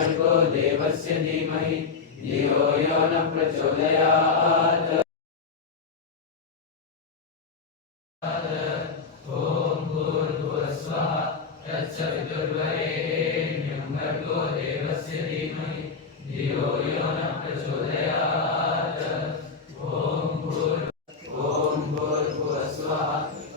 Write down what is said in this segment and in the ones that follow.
भर्गो देवस्य धीमहि धियो यो न प्रचोदयात्। ओम भूर्भुवस्वः तत्सवितुर्वरेण्यं भर्गो देवस्य धीमहि धियो यो न प्रचोदयात्। ओम भूर्भुवस्वः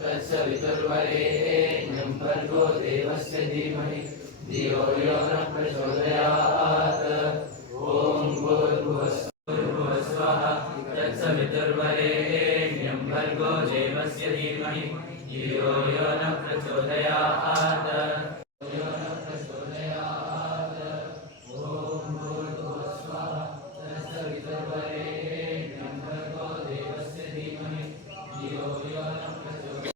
तत्सवितुर्वरेण्यं भर्गो देवस्य धीमहि धियो यो न प्रचोदयात्। ओम भूर्भुवस्वः तत्सवितुर्वरेण्यं भर्गो देवस्य धीमहि धियो यो न प्रचोदयात्। ओम भूर्भुवस्वः तत्सवितुर्वरेण्यं भर्गो देवस्य धीमहि धियो यो न प्रचोदयात्।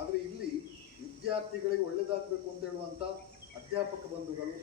ಆದರೆ ಇಲ್ಲಿ ವಿದ್ಯಾರ್ಥಿಗಳಿಗೆ ಒಳ್ಳೆಯದಾಗಬೇಕು ಅಂತ ಹೇಳುವಂಥ ಅಧ್ಯಾಪಕ ಬಂಧುಗಳು